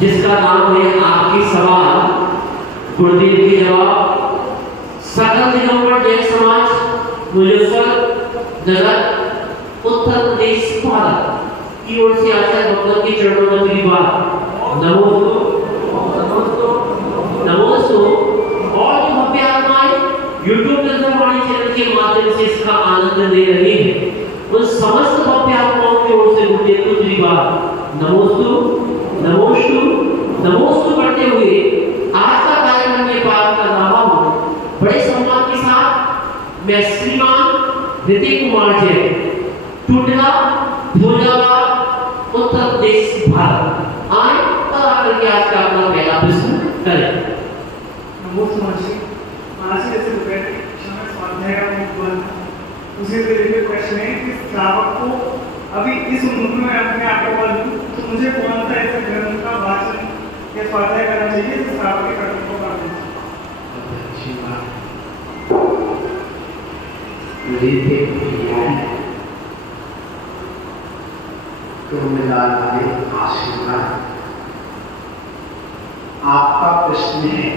जिसका नाम है आपकी सवाल गुरुदेव के जवाब। सकल दिगंबर जैन समाज मुजफ्फरनगर उत्तर प्रदेश भारत की ओर से आचार्य भगवान के चरणों में मेरी बात नमोस्तु। और जो भव्य आत्माएं YouTube नजरवाणी चैनल के माध्यम से इसका आनंद ले रही है उन समस्त भव्य आत्माओं की ओर से गुरुदेव को मेरी बात नमोस्तु करते हुए आज का कार्यक्रम में पाठ कर रहा हूँ। बड़े सम्मान के साथ मैं श्रीमान ऋतिक कुमार जैन, टुंडला भोजाबाद उत्तर प्रदेश भारत। आए और आकर के आज का अपना पहला प्रश्न करें। नमोस्तु महर्षि। महर्षि जैसे बैठे समय स्वाध्याय का मुख बंद था, उसी तरीके प्रश्न है कि श्रावक को अभी इस उम्र में अपने आप को बल दूं तो मुझे कौन सा ऐसे ग्रंथ का वाचन या स्वाध्याय करना चाहिए जो श्रावक के कर्म को कर दे। आशीर्वाद। आपका प्रश्न है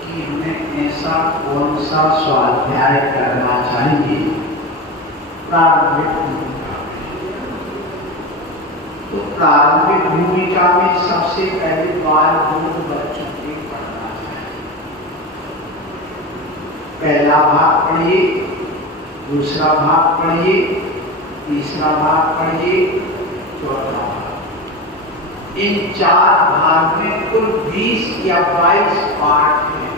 कि हमें ऐसा कौन सा स्वाध्याय करना चाहिए प्रारंभिक भूमिका में। तो प्रारंभिक भूमिका में सबसे पहले बाल गुरु बच्चों के पढ़ना चाहिए। पहला भाग पढ़िए, दूसरा भाग पढ़िए, तीसरा भाग पढ़िए, चौथा भाग। इन 4 भाग में कुल 20 या 22 पाठ हैं।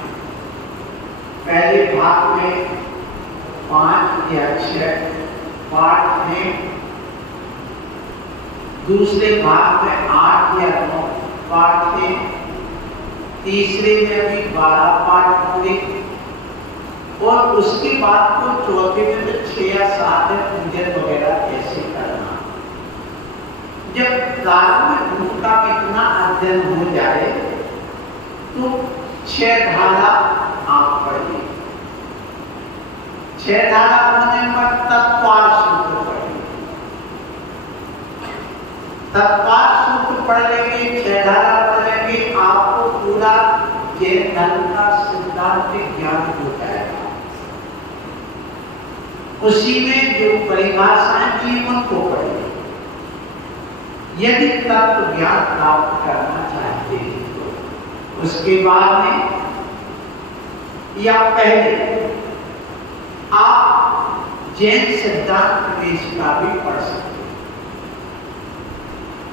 पहले भाग में 5 या 6 पाठ हैं, दूसरे भाग में 8 या 9 पाठ हैं, तीसरे में अभी 12 पाठ होंगे और उसके बाद को चौथे में 6 या 7 पूजन वगैरह कैसे करना। जब प्रारंभिक रूप का कितना अध्ययन हो जाए तो 6 धारा आप पढ़िए। 6 धारा होने पर तत्वार सूत्र पढ़िए। तत्वार सूत्र पढ़ लेंगे, 6 धारा पढ़ लेंगे, आपको पूरा जैन धर्म का सिद्धांत ज्ञान हो जाएगा। उसी में जो परिभाषाएं दी उनको पढ़िए। यदि तत्व ज्ञान प्राप्त करना चाहते हैं तो उसके बाद में या पहले आप जैन सिद्धांत प्रवेशिका भी पढ़ सकते हैं।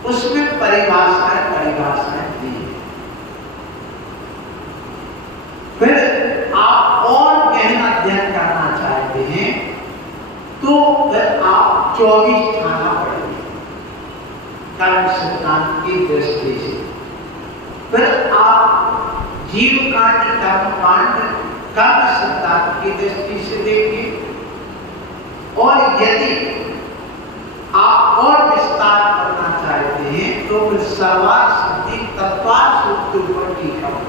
उसमें परिभाषाएं दी है। फिर आप और गहन अध्ययन करना चाहते हैं तो फिर आप 24 थाना पढ़ेंगे कर्म सिद्धांत की दृष्टि से। फिर आप जीव कांड, कर्म कांड, कर्म सिद्धांत की दृष्टि से देखें। और यदि आप और विस्तार करना चाहते हैं तो फिर सर्वार सिद्धि तत्वार सूत्र पर टीका हो।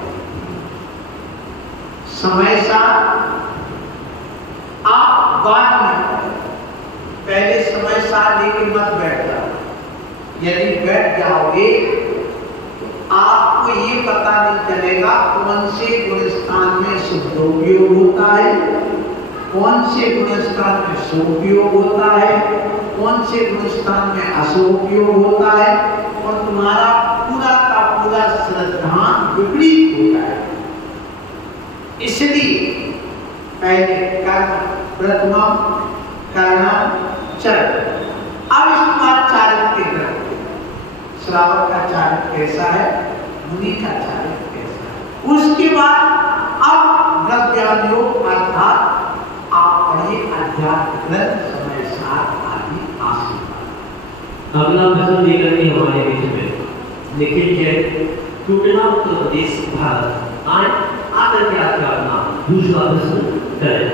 समय सार आप बाद में पढ़ें, पहले समय सार लेके मत बैठ जाओ। यदि बैठ जाओगे तो आपको ये पता नहीं चलेगा कौन से गुणस्थान में शुद्धोपयोग होता है, कौन से गुणस्थान में सोपयोग होता है, कौन से गुणस्थान में असोपयोग होता है और तुम्हारा पूरा का पूरा श्रद्धांत विपरीत होता है। इसलिए पहले कर्म प्रथमम कर्म चर। अब इसके बाद चारित्र्य ग्रंथ, श्रावक का चारित्र्य कैसा है, मुनि का चारित्र्य कैसा है। उसके बाद अब व्रत योग अर्थात आप पढ़िए अध्यात्म ग्रंथ, समय सार आदि आशीर्वाद। अगला प्रश्न लेकर के हमारे बीच में निखिल जैन, टुंडला उत्तर प्रदेश भारत। आए आकर के आपका अपना दूसरा प्रश्न करें।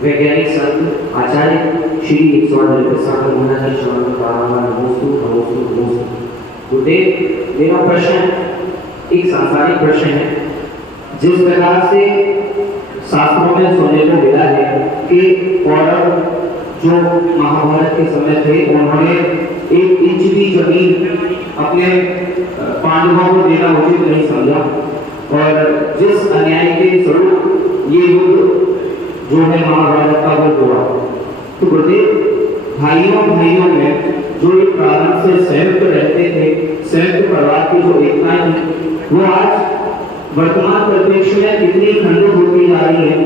वैज्ञानिक संत आचार्य श्री 108 प्रसाद महाराज जी चरण बारंबार नमोस्तु। गुरुदेव, मेरा प्रश्न एक सांसारिक प्रश्न है। जिस प्रकार से शास्त्रों में सुनने को मिला है कि कौरव जो महाभारत के समय थे उन्होंने 1 इंच भी जमीन अपने पांडवों को देना उचित नहीं समझा और जिस अन्याय के स्वरूप ये युद्ध जो है महाभारत का वो हुआ। तो गुरुदेव भाइयों में जो एक प्रारंभ से संयुक्त रहते थे, संयुक्त परिवार की जो एकता थी, वो आज वर्तमान परिप्रेक्ष्य में कितनी खंडित होती जा रही है।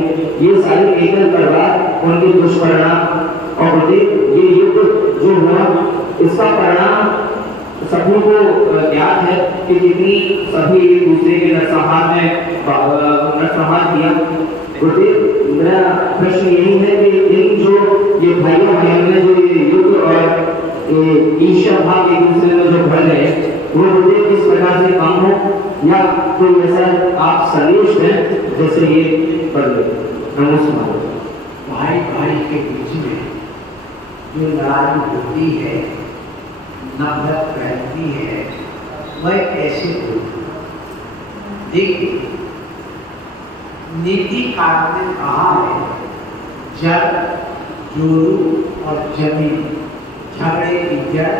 ये सारी एकल परिवार, उनके दुष्परिणाम और गुरुदेव ये युद्ध जो हुआ इसका परिणाम सबों को ज्ञात है कि कितनी सभी एक दूसरे के नरसंहार में नरसंहार किया। गुरुदेव मेरा प्रश्न यही है कि इन जो ये भाइयों ने जो ये युद्ध और ईर्ष्या भाव एक दूसरे में जो भर रहे हैं वो गुरुदेव किस प्रकार से काम हो या कोई ऐसा आप सलेश है जैसे ये कर ले। नमस्कार। भाई भाई के बीच में जो लड़ाई होती है, नफरत रहती है, वह कैसे होती है? देखिए नीतिकार ने कहा है जड़, जोरू और जमीन झगड़े की जड़।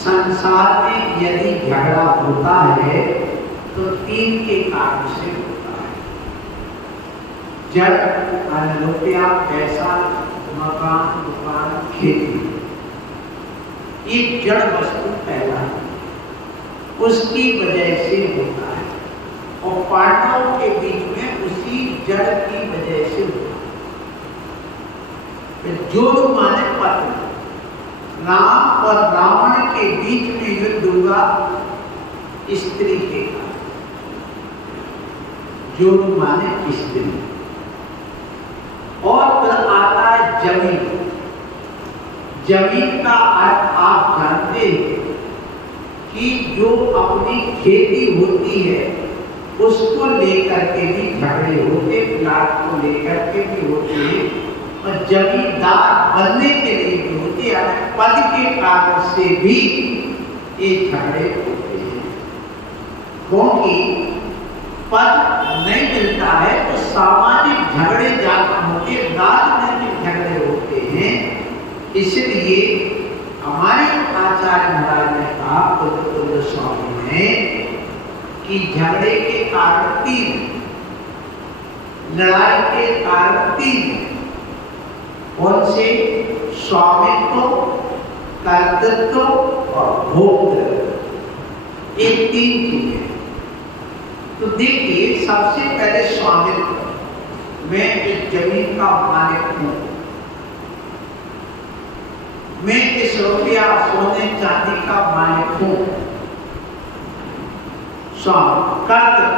संसार में यदि झगड़ा होता है तो 3 के कारण से होता है। जड़ रुपया, पैसा, मकान, दुकान, खेती, एक जड़ वस्तु पैदा है, उसकी वजह से होता है और पांडवों के बीच में उसी जड़ की वजह से होता है। जोड़ माने पत्नी, राम और रावण के बीच में युद्ध हुआ स्त्री के कारण। जोड़ माने स्त्री। और फिर आता है जमीन। जमीन का अर्थ आप जानते हैं कि जो अपनी खेती होती है उसको लेकर के भी झगड़े होते, प्लाट को लेकर के भी होते हैं और जमींदार बनने के लिए भी होते हैं, पद के कारण से भी ये झगड़े होते हैं। क्योंकि पद नहीं मिलता है तो सामाजिक झगड़े ज्यादा होते, राजनीतिक झगड़े होते हैं। इसलिए हमारे आचार्य महाराज ने कहा, पुत्र स्वामी ने, कि झगड़े के कारण 3, लड़ाई के कारण 3, कौन से? स्वामित्व, कर्तृत्व और भोक्तृत्व, ये 3 चीजें। तो देखिए सबसे पहले स्वामित्व। मैं इस जमीन का मालिक हूं, मैं इस रुपया, सोने चांदी का मालिक हूं। कर्तव्य,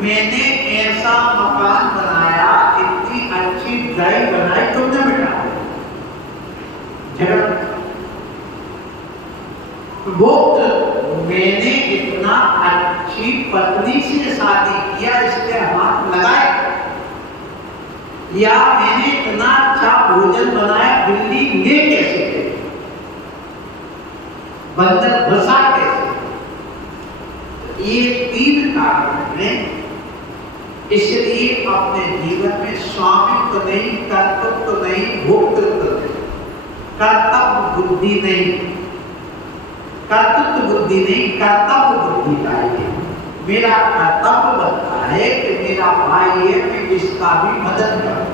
मैंने ऐसा मकान बनाया, इतनी अच्छी ड्राइव बनाई, तुमने बिठा झगड़ा। भोक्तृत्व, मैंने इतना अच्छी पत्नी से शादी किया, इसलिए हाथ लगाए। या मैंने इतना अच्छा भोजन बनाया, बिल्ली ले कैसे गई, बंदर घुसा कैसे। ये 3 कारण हैं। इसलिए अपने जीवन में स्वामित्व नहीं, कर्तव्य नहीं, भोक्तृत्व नहीं, कर्तव्य बुद्धि नहीं, कर्तव्य बुद्धि नहीं, कर्तव्य बुद्धि चाहिए। मेरा कर्तव्य बनता है कि मेरा भाई है, मैं इसका भी मदद करूं।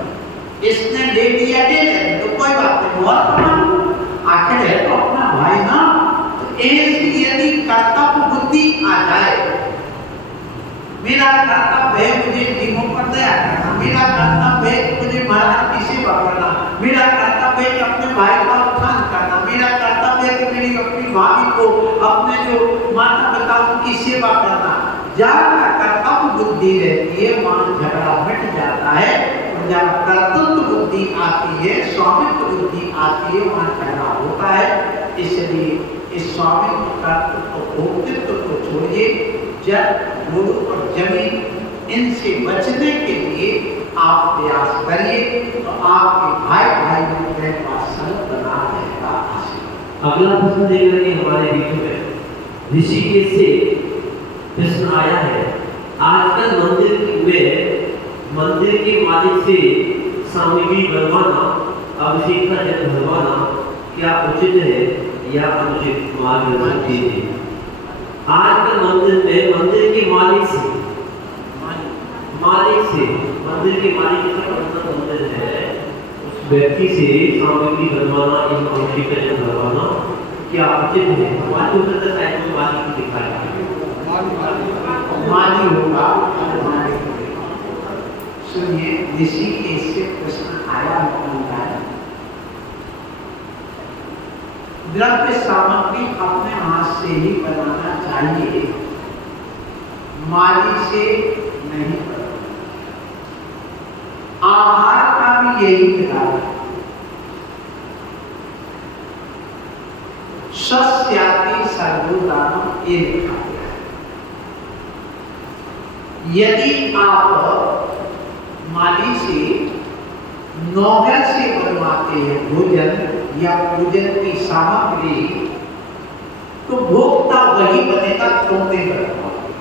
इसने ले लिया, ले ले तो कोई बात नहीं, बहुत कमाल, आखिर है तो अपना भाई ना। ऐसी यदि कर्तव्य बुद्धि आ जाए, मेरा कर्तव्य है मुझे जीवों पर दया करना, मेरा कर्तव्य है मुझे महाराज की सेवा करना, मेरा कर्तव्य है कि अपने भाई का उत्थान करना, मेरा कर्तव्य है कि मेरी अपनी भाभी को, अपने जो माता पिता की सेवा करना। जहाँ कर्तव्य बुद्धि रहती है वहाँ झगड़ा मिट जाता है। और जब कर्तव्य बुद्धि आती है, स्वामित्व बुद्धि आती है, वहाँ झगड़ा होता है। इसलिए इस स्वामित्व, कर्तव्य, भोक्तृत्व को छोड़िए। जब गुरु और जमीन, इनसे बचने के लिए आप प्रयास करिए तो आपके भाई भाई में प्रेम का संग बना रहेगा। अगला प्रश्न देख रहे हैं हमारे बीच में ऋषिकेश से प्रश्न आया है। आजकल मंदिर के मालिक से सामग्री बनवाना अभिषेक का जल भरवाना क्या उचित है या अनुचित? मार्गदर्शन दीजिए। आजकल मंदिर के मालिक से मंदिर के मालिक से मंदिर है, उस व्यक्ति से सामग्री बनवाना या अभिषेक का जल भरवाना क्या उचित है? माली की दिखाया माली होगा। सुनिए, ऋषिकेश से प्रश्न आया होता है, द्रव्य सामग्री अपने हाथ से ही बनाना चाहिए, माली से नहीं बनाना। आहार का भी यही विधान है, सस्याति सर्वोदानम ये लिखा गया है। यदि आप माली से नौकर से बनवाते हैं भोजन या पूजन की सामग्री, तो भोक्ता वही बनेगा, तुम नहीं बनवाओगे।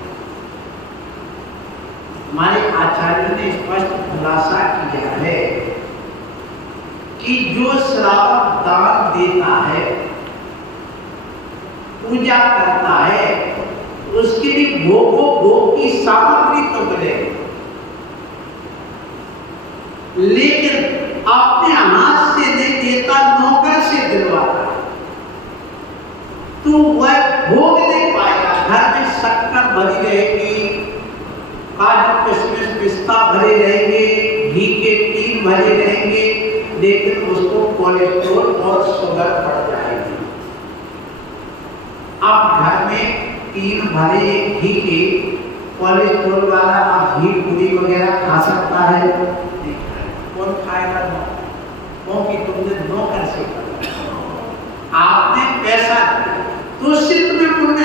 हमारे आचार्य ने स्पष्ट खुलासा किया है कि जो श्रावक दान देता है, पूजा करता है, उसके लिए भोग की सामग्री तो मिले, लेकिन अपने हाथ से नहीं देता, नौकर से दिलवाता है, तो वह भोग नहीं पाएगा। घर में शक्कर भरी रहेगी, काजू किशमिश पिस्ता भरे रहेंगे, घी के टीन भरे रहेंगे, लेकिन उसको कोलेस्ट्रॉल और शुगर बढ़ जाएगी। आप घर में टीन भरे घी के कोलेस्ट्रॉल वाला आप घी पूरी वगैरह खा सकता है? कौन खाएगा? क्योंकि तुमने नौकर से किया, आपने पैसा दिया, तो सिर्फ में पुण्य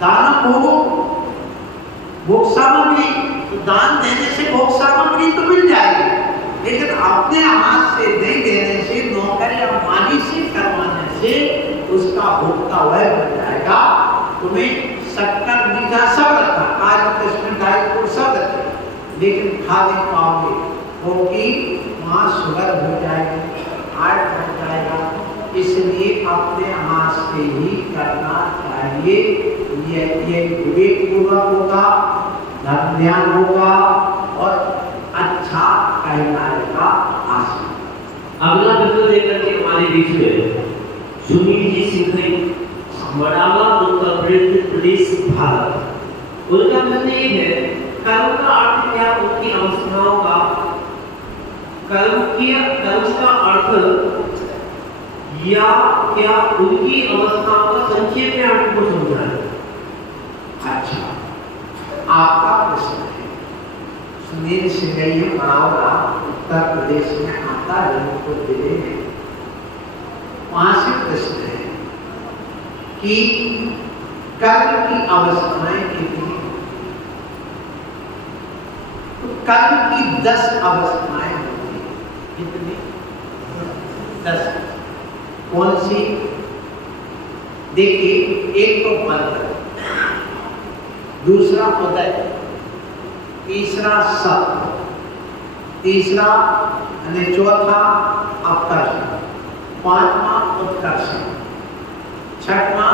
दान भोग सामग्री, तो दान देने से भोग सामग्री तो मिल जाएगी, लेकिन अपने हाथ से नहीं देने से, नौकर या माली से करवाने से उसका भोक्ता वह बन जाएगा। तुम्हें शक्कर मीठा सब रखा, काजू किशमिश ड्राई फ्रूट सब रखे, लेकिन खा नहीं पाओगे, क्योंकि वहाँ शुगर हो जाएगी, हार्ट बढ़ जाएगा। इसलिए अपने हाथ से ही करना चाहिए। ये विवेकपूर्वक होगा, धर्म ध्यान होगा और अच्छा कहलाने का आशा। अगला प्रश्न लेकर के हमारे बीच में सुनील जी सिंघई, मडावा, उत्तर प्रदेश, भारत। उनका प्रश्न ये है, कर्म का अर्थ क्या? उनकी अवस्थाओं का कर्म का अर्थ या क्या उनकी अवस्थाओं का संक्षेप में अर्थ को समझाएं? अच्छा, आपका प्रश्न है। सुनील सिंघई मडावा उत्तर प्रदेश में आता है, जौनपुर जिले में। वहां से प्रश्न है कि कर्म की अवस्थाएं कितनी? तो कर्म की 10 अवस्थाएं होती हैं। कितनी? 10। कौन सी? देखिए, एक तो बंध, दूसरा उदय, तीसरा सत, तीसरा यानी चौथा अपकर्ष, पांचवा उत्कर्ष, छठवां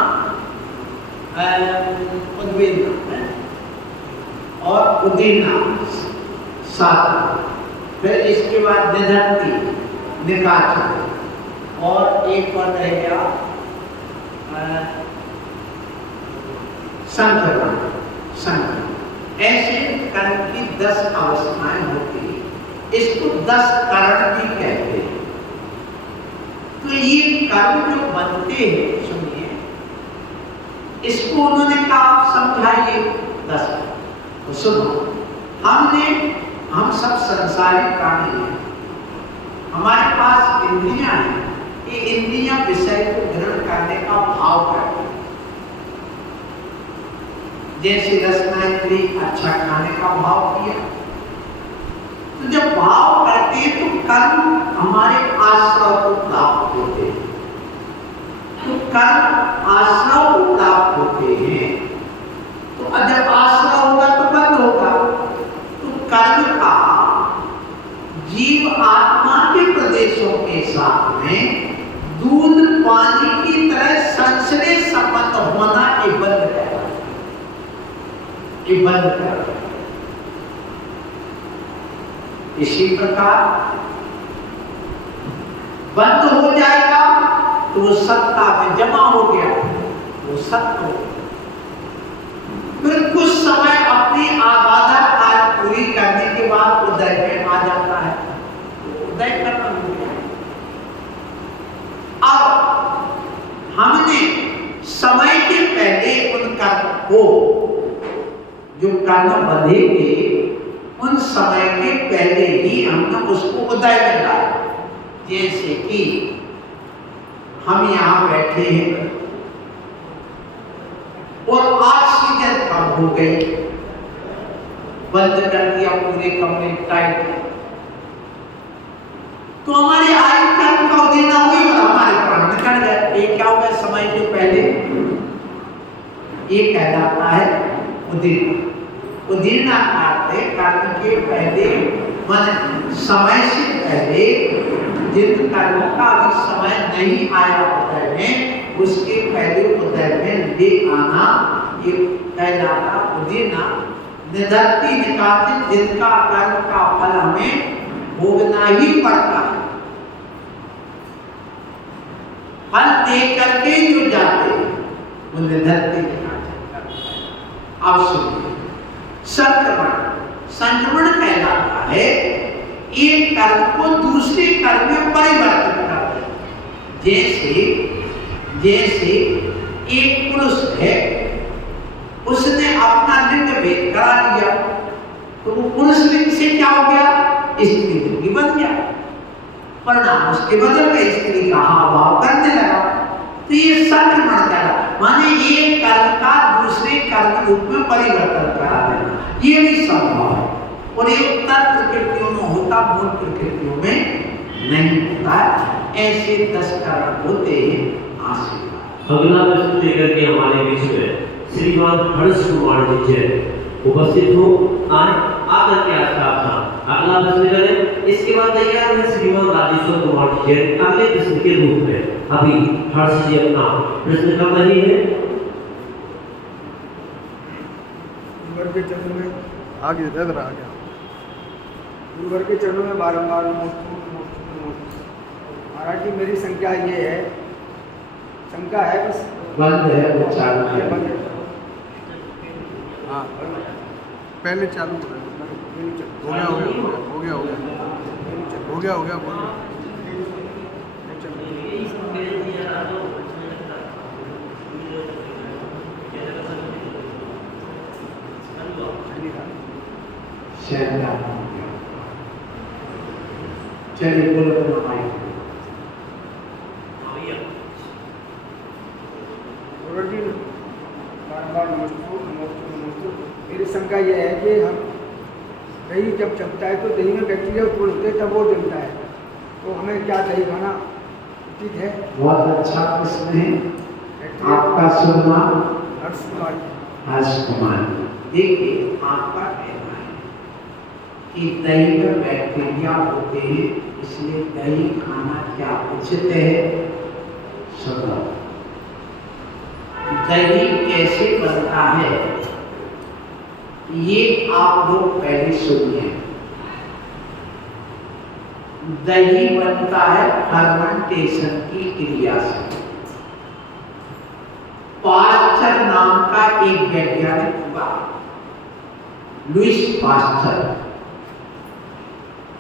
उद्वेदना और उदीना, सातवां। फिर इसके बाद निधत्ति, निकाचन, और एक पद रह गया संकरण। ऐसे कर्म की 10 अवस्थाएं होती है। इसको 10 करण भी कहते हैं। तो ये कर्म जो बनते हैं, सुनिए, इसको उन्होंने कहा समझाइए 10। तो सुनो, हम सब संसारिक प्राणी हैं, हमारे पास इंद्रियां हैं। ये इंद्रियां विषय को ग्रहण करने का भाव करती हैं। जैसे रसना इंद्री अच्छा खाने का भाव किया, तो जब भाव करते हैं तो कर्म हमारे आश्रव को प्राप्त होते हैं। तो कर्म आश्रव को प्राप्त होते हैं, तो जब आश्रव होगा तो बंद होगा। तो कर्म का जीव आत्मा के प्रदेशों के साथ में दूध पानी की तरह संसर्ग संबंध होना ये बंद कर, ये बंद कर। इसी प्रकार बंद हो जाएगा तो वो सत्ता में जमा हो गया, वो सत्य हो गया। फिर कुछ समय अपनी आगाधा कार्य पूरी करने के बाद उदय में आ जाता है, उदय करना हो गया। अब हमने समय के पहले उन कर्म को जो कर्म बंधेंगे उन समय के पहले ही हमने उसको उदय में डाला। जैसे कि हम यहाँ बैठे हैं और ऑक्सीजन कम हो गई, बंद कर दिया पूरे कमरे टाइट, तो हमारी आयु कर्म का उदय ना हुई और हमारे प्राण निकल गए। ये क्या होगा? समय के पहले ये कहलाता है उदीर्ण। उदीर्ण करते कर्म के पहले मन समय से पहले जिन कर्मों का अभी समय नहीं आया उदय में, उसके पहले उदय में ले आना ये कहलाता उदीर्ण। निधत्ति निकातित, जिनका कर्म का फल हमें भोगना ही पड़ता है, फल दे करके जो जाते हैं वो निधत्ति निकातित। अब सुनिए, संक्रमण, संक्रमण कहलाता है एक कर्म को दूसरे कर्म में परिवर्तित करते हैं। जैसे एक पुरुष है, उसने अपना लिंग भेद करा लिया, तो वो पुरुष लिंग से क्या हो गया? स्त्री लिंग बन गया। परिणाम उसके बदल में स्त्री का हाव भाव करने लगा, तो ये संक्रमण करा, माने एक कर्म का दूसरे कर्म रूप में परिवर्तन करा देना, ये भी संभव है। और ये उत्तर प्रकृतियों में होता, मूल प्रकृतियों में नहीं होता है। ऐसे 10 कर्म होते हैं। आशीर्वाद। अगला प्रश्न लेकर के हमारे बीच में श्रीमान हर्ष कुमार जी जैन उपस्थित हो, आकर के आपका अगला प्रश्न करें। इसके बाद तैयार है श्रीमान राजेश्वर कुमार जी जैन अगले प्रश्न के रूप में। अभी हर्ष जी अपना प्रश्न कर रही है। गुरुवर के चरणों में आगे इधर आ गया। गुरुवर के चरणों में बारंबार महाराज जी, मेरी संख्या ये है, शंका है बस बंद है वो चालू है। हाँ, पहले चालू हो गया, हो गया, हो गया, हो गया, हो गया, हो गया, हो गया। चलिए बोलो तो माइक। बार नमस्ते नमस्ते नमस्ते। मेरी शंका यह है कि हम दही जब जमता है तो दही में बैक्टीरिया उत्पन्न होते हैं, तब वो जमता है, तो हमें क्या दही खाना उचित है? बहुत अच्छा प्रश्न है। आपका शुभ नाम? हर्ष कुमार। हर्ष कुमार। देखिए, आपका कहना है कि दही में बैक्टीरिया होते हैं, इसलिए दही खाना क्या उचित है? सुनो, दही कैसे बनता है ये आप लोग पहले सुनिए। दही बनता है फर्मेंटेशन की क्रिया से। पास्चर नाम का एक वैज्ञानिक हुआ, लुईस पास्चर,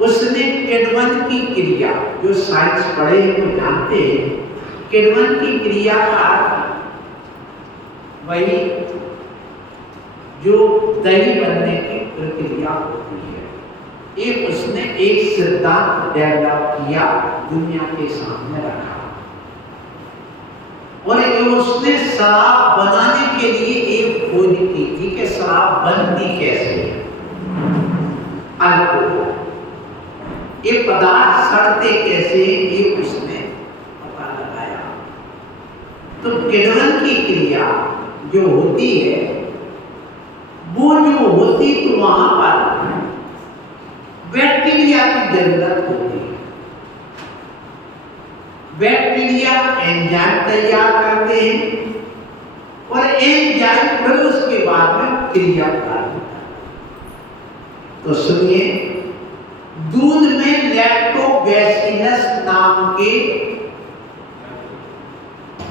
उसने किण्वन की क्रिया, जो साइंस पढ़े हैं वो जानते हैं, किण्वन की क्रिया का वही जो दही बनने की प्रक्रिया होती है, एक उसने एक सिद्धांत डेवलप किया, दुनिया के सामने रखा, और उसने शराब बनाने के लिए एक खोज की थी कि शराब बनती कैसे है। अल्कोहल, ये पदार्थ सड़ते कैसे, ये उसने पता लगाया। तो किण्वन की क्रिया जो होती है, वो जो होती तो वहां पर बैक्टीरिया की जरूरत होती है। बैक्टीरिया एंजाइम तैयार करते हैं और एंजाइम फिर उसके बाद में क्रिया प्रारंभ होता है। तो सुनिए, दूध में लैक्टोबैसिलस नाम के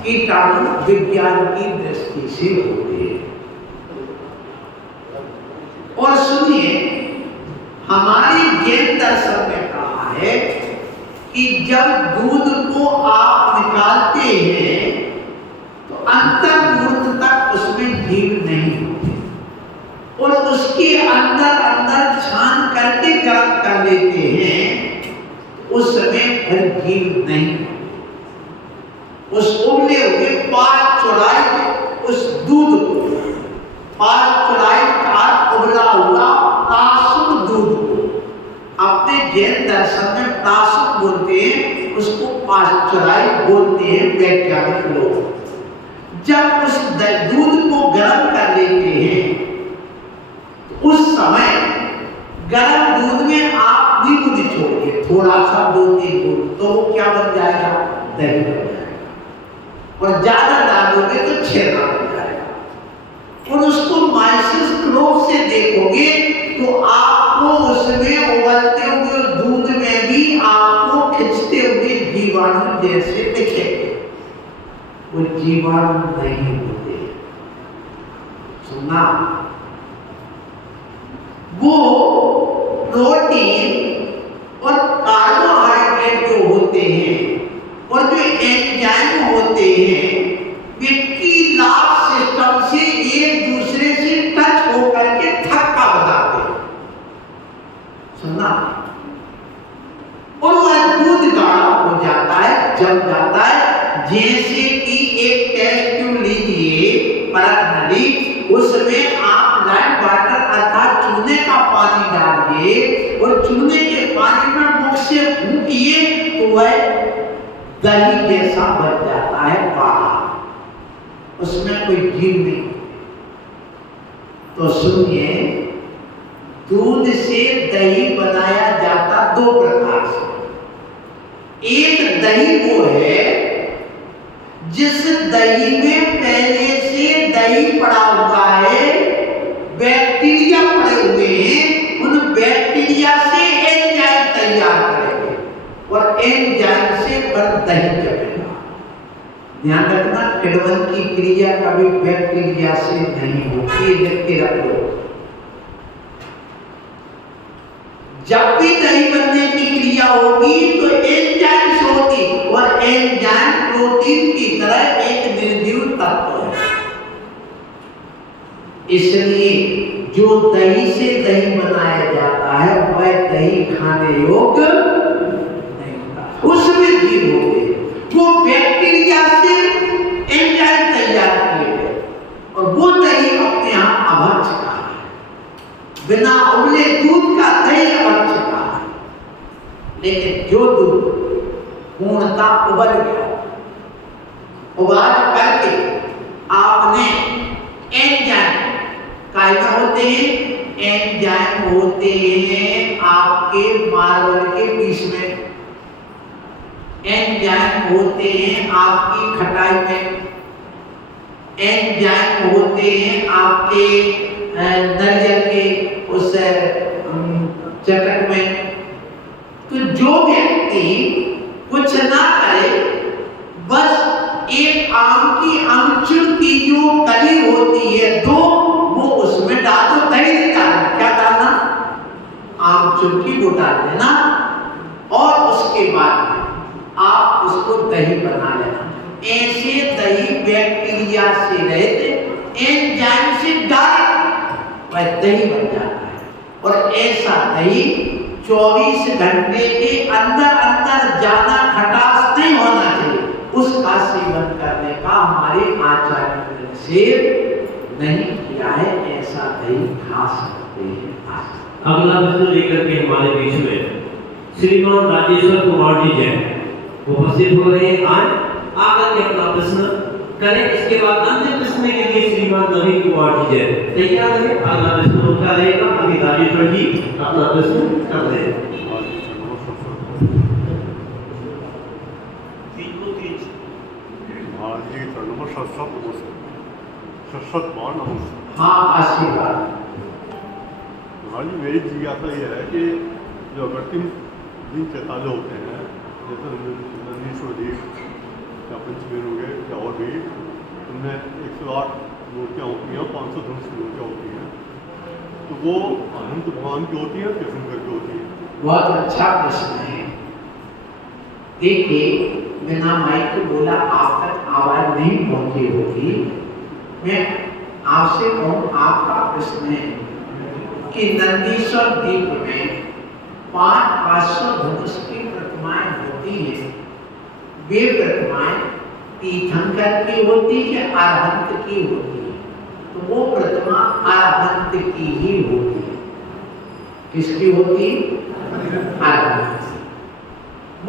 कीटाणु विज्ञान की दृष्टि से होते हैं। और सुनिए, हमारी जैन दर्शन में कहा है कि जब दूध को आप निकालते हैं तो अंतर्मूर्त तक उसमें जीव नहीं होते और उसके अंदर अंदर छान करके गर्म कर लेते हैं, उस समय फिर जीव नहीं होते। उस उबले हुए पाश्चराइज्ड उस दूध को, पाश्चराइज्ड का उबला हुआ प्राशुद्ध दूध को अपने जैन दर्शन में प्राशुद्ध बोलते हैं, उसको पाश्चराइज्ड बोलते हैं वैज्ञानिक लोग। जब उस दूध को गर्म कर लेते हैं तो उस समय गर्म दूध में आप नींबू निचोड़िए, थोड़ा सा 2-3 बूंद, तो वो क्या बन जाएगा? दही बन जाएगा। और ज्यादा डालोगे तो छेना बन जाएगा। और उसको माइक्रोस्कोप से देखोगे तो आपको उसमें उबलते हुए दूध में भी आपको खिंचते हुए जीवाणु जैसे दिखेंगे। वो जीवाणु नहीं होते। सुनना, वो प्रोटीन और कार्बोहाइड्रेट जो होते हैं और जो एंजाइम होते हैं, वे कीलाभ सिस्टम से एक दूसरे से टच होकर के थक्का बनाते हैं। सुनना, और वह दूध गाढ़ा हो जाता है, जम जाता है। जैसे कि एक टेस्ट ट्यूब लीजिए, परख नली, उसमें आप लाइम वाटर अर्थात चूने का पानी डालिए और चूने के पानी में मुख से फूंकिए तो वह दही जैसा बन जाता है गाढ़ा, उसमें कोई जीव नहीं। तो सुनिए, दूध से दही बनाया जाता 2 प्रकार से। एक दही वो है जिस दही में पहले से दही पड़ा हुआ है, बैक्टीरिया पड़े हुए हैं, उन बैक्टीरिया से एंजाइम तैयार करेंगे और एंजाइम से पर दही जमेगा। ध्यान रखना, किण्वन की क्रिया कभी बैक्टीरिया से नहीं होती, लिख के रख लो। जब भी दही बनने की क्रिया होगी तो एंजाइम से होती, और एंजाइम प्रोटीन की तरह एक निर्जीव तत्व है। इसलिए जो दही से दही बनाया जाता है वह दही खाने योग्य नहीं होता, उसमें जीव होते हैं। वो बैक्टीरिया से एंजाइम तैयार किए गए और वो दही अपने यहाँ अभक्ष का है, बिना उबले दूध का दही अभक्ष का है। लेकिन जो दूध पूर्णतः उबल गया, उबाल करके आपने एंजाइम क्या होते हैं? एंजाइम होते हैं आपके मार्बल के बीच में, एंजाइम होते हैं आपकी खटाई में, एंजाइम होते हैं आपके नारियल के उस चटक में। तो जो व्यक्ति कुछ ना करे, बस एक आम की आमचूर की जो कली होती है 2, वो उसमें डाल दो, दही नहीं डालना। क्या डालना? आमचूर की वो डाल देना और उसके बाद आप उसको दही बना लेना। ऐसे दही बैक्टीरिया से रहित एंजाइम से डायरेक्ट वह दही बन जाता है। और ऐसा दही 24 घंटे के अंदर अंदर ज्यादा खटास नहीं होना चाहिए, उसका सेवन करने का हमारे आचार्य ने निषेध नहीं किया है। ऐसा दही खा सकते हैं। अगला प्रश्न लेकर के हमारे बीच में श्रीमान राजेश्वर कुमार जी जैन उपस्थित हो रहे हैं। आकर के अपना प्रश्न करें। इसके बाद अंतिम प्रश्न के लिए श्रीमान नवीन कुमार जी जैन तैयार है। अगला प्रश्न उनका रहेगा। अभी राजेश्वर जी अपना प्रश्न कर रहे हैं। नमः शत नमस्कार शत बार नमस्कार। हाँ आशीर्वाद। महाराज जी मेरी जिज्ञासा ये है कि जो अकृत्रिम दिन चैताले होते हैं जैसे नंदीश्वर जी या पंचमेर हो गए या और भी, उनमें 108 मूर्तियाँ होती हैं, 500 धनुष की मूर्तियाँ होती हैं, तो वो अनंत भगवान की होती है कि शंकर की होती है? बहुत अच्छा प्रश्न है। देखिए बिना माइक के बोला आप तक आवाज नहीं पहुंची होगी। मैं आपसे कहूँ, आपका प्रश्न है कि नंदीश्वर द्वीप में 500 धनुष की प्रतिमाएं होती हैं, वे प्रतिमाएं तीर्थंकर की होती है, अरहंत की होती है? तो वो प्रतिमा अरहंत की ही होती है। किसकी होती? अरहंत।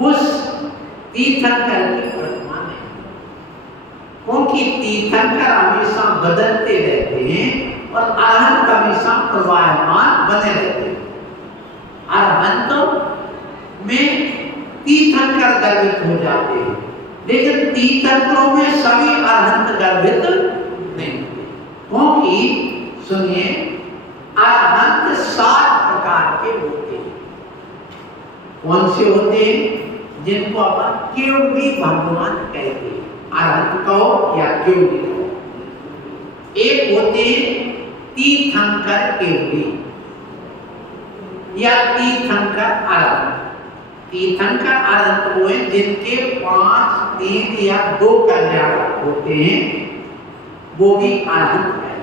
उस तीर्थंकर की प्रतिमा नहीं, क्योंकि तीर्थंकर हमेशा बदलते रहते हैं और अरहंत हमेशा प्रवाहमान बने रहते हैं। अरहंत में तीर्थंकर गर्भित हो जाते हैं, लेकिन तीर्थंकरों में सभी अरहंत गर्भित नहीं होते, क्योंकि सुनिए अरहंत 7 प्रकार के होते हैं। कौन से होते हैं? जिनको अपन केवली भगवान कहते हैं, अरहंत कहो या केवली कहो। एक होते हैं तीर्थंकर केवली या तीर्थंकर अरहंत। तीर्थंकर अरहंत वो हैं जिनके 5, 3 या 2 कल्याण होते हैं, वो भी अरहंत है।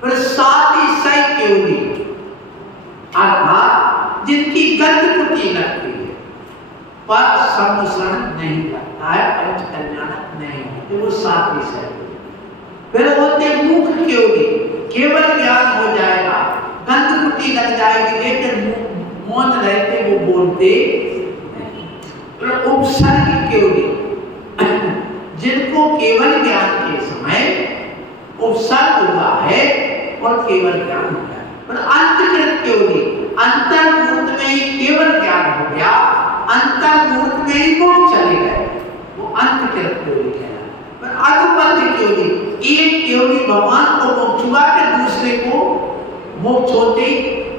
फिर 7 ईसाई केवली अर्थात जिनकी गंध कुटी लगती है पर सम्मिश्रण नहीं लगता है, पंच कल्याणक नहीं होते, वो 7 ईसाई। फिर होते मुख केवली, केवल ज्ञान हो जाएगा, गंध कुटी लग जाएगी लेकिन मौन रहते वो बोलते। उपसर्ग केवली, जिनको केवल ज्ञान के समय उपसर्ग हुआ है और केवल ज्ञान हो गया। पर अंतकृत केवली, अंतर्मूर्त में ही केवल ज्ञान हो गया, अंतर्मूर्त में ही मोक्ष चले गए, वो अंतकृत केवली कहलाता है। पर अनुबंध केवली, एक केवली भगवान को मोक्ष हुआ कि दूसरे को मोक्ष होते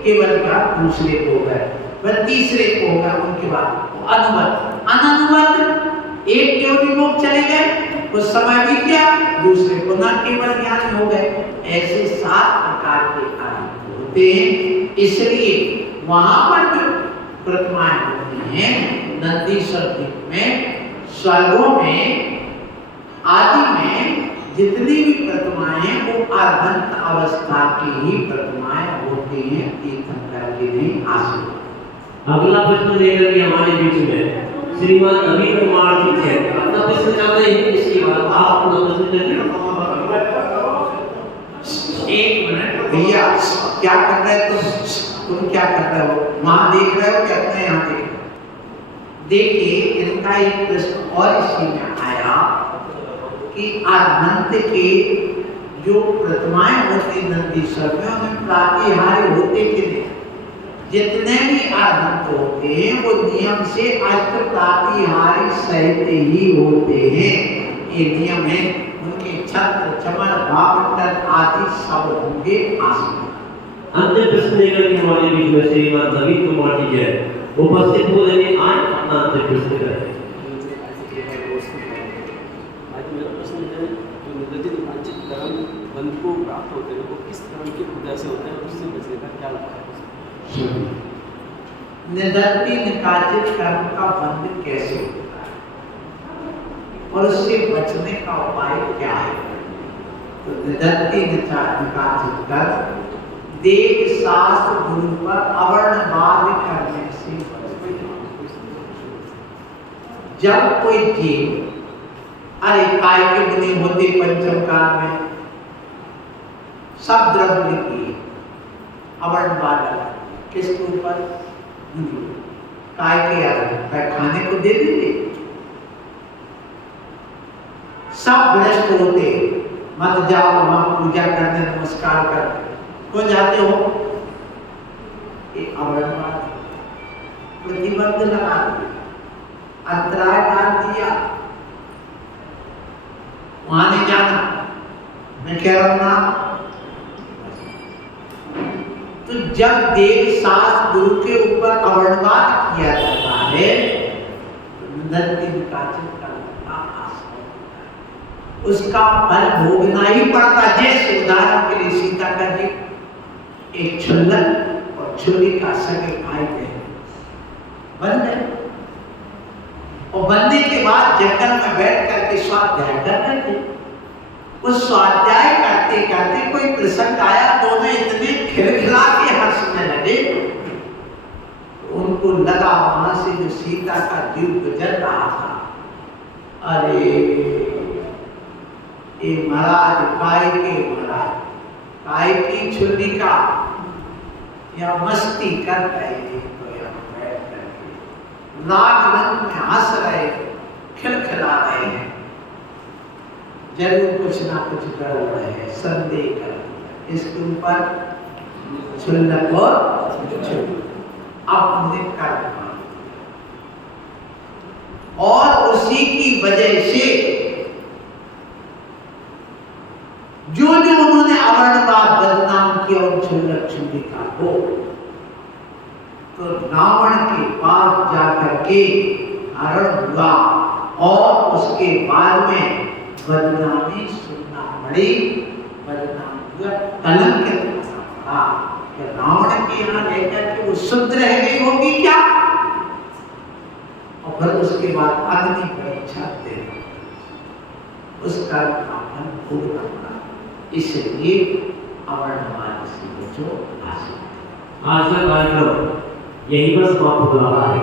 केवल ज्ञान दूसरे को हो गए, फिर तीसरे को होगा, उनके बाद अनुबंध। अनुबंध एक केवली मोक्ष चले गए, कुछ समय बीत गया, दूसरे को ना केवल ज्ञान हो गए। ऐसे 7 प्रकार के अरहंत होते हैं। इसलिए वहां पर जो प्रतिमाएं होती हैं नंदीश्वर द्वीप में, स्वर्गों में आदि में जितनी भी प्रतिमाएं हैं वो अरहंत अवस्था की ही प्रतिमाएं होती हैं, तीर्थंकर की नहीं। आशीर्वाद। अगला प्रश्न लेकर के हमारे बीच में श्रीमान नवीन कुमार जी है। अपना प्रश्न कर रहे हैं, इसके बाद आप अपना प्रश्न करिए। 1 मिनट भैया, क्या कर रहे हो तुम क्या कर रहे हो? वहां देख रहे हो कि अपने यहाँ देख रहे हो? देखिए इनका एक प्रश्न और इसी में आया कि अरहंत के जो प्रतिमाएं होती नंदीश्वर में उनमें प्रातिहार्य होते कि नहीं? जितने भी अरहंत होते हैं वो नियम से अष्ट प्रातिहार्य सहित ही होते हैं। ये नियम है, उनके छत्र चमन भावंडन आदि सब होंगे। आशीर्वाद। अंतिम प्रश्न लेकर के हमारे बीच में श्रीमान नवीन कुमार जी है, उपस्थित हो रहे हैं, आए अपना अंतिम प्रश्न करें। आज मेरा प्रश्न है, जो निगदित वांछित कर्म बंध को प्राप्त होते हैं वो किस कर्म की वजह से होते हैं और उससे बचने का क्या लाभ है? निदत्ति निकाचित कर्म का बंध कैसे होता है और उससे बचने का उपाय क्या है? तो निदत्ति निकाचित कर्म देव शास्त्र गुरु पर अवर्णवाद करने से जब कोई जीव, अरे काय के बने होते पंचम काल में सब द्रव्य की अवर्णवाद लगा, किसके ऊपर? काय के आधार खाने को दे देंगे, सब भ्रष्ट होते, मत जाओ वहां पूजा करने, नमस्कार करने। क्यों जाते हो? ये अवर्णवाद प्रतिबंध लगा दिया, अंतराय डाल दिया। वहां नहीं जाना, मैं कह रहा हूं ना। तो जब देव सास गुरु के ऊपर अवर्णवाद किया जाता है तो नंदी निकाचन का आसन, उसका फल भोगना ही पड़ता। जैसे उदाहरण के लिए सीता का जी एक छुल्लक और छुरी का सगे भाई बहन बन गए, और बनने के बाद जंगल में बैठ करके स्वाध्याय कर रहे थे। उस स्वाध्याय करते करते कोई प्रसंग आया, दोनों इतने खिलखिला के हंसने लगे, उनको लगा वहां से जो सीता का जीव गुजर रहा था, अरे ये महाराज काय के महाराज काय की छुरी का या मस्ती कर रहे हैं, तो यहाँ बैठ करके राग रंग में हंस रहे, खिलखिला रहे हैं, जरूर कुछ ना कुछ गड़बड़ है, संदेह कर इसके ऊपर छुल्लक और अब हमने कर, और उसी की वजह से जो जो उन्होंने अवर्णवाद बदनाम किया उन छुल्लक छुल्लिका को, तो रावण के पास जाकर के हरण हुआ और उसके बाद में बदनामी सुनना पड़ी, बदनाम हुआ, कलंकित था कि रावण के यहाँ लेकर के वो शुद्ध रह गई होगी क्या, और फिर उसके बाद अग्नि परीक्षा देना, उसका फल भोगना पड़ा। इसलिए अवर्णवाद से बचो। आज का कार्यक्रम यही पर समाप्त हो रहा है।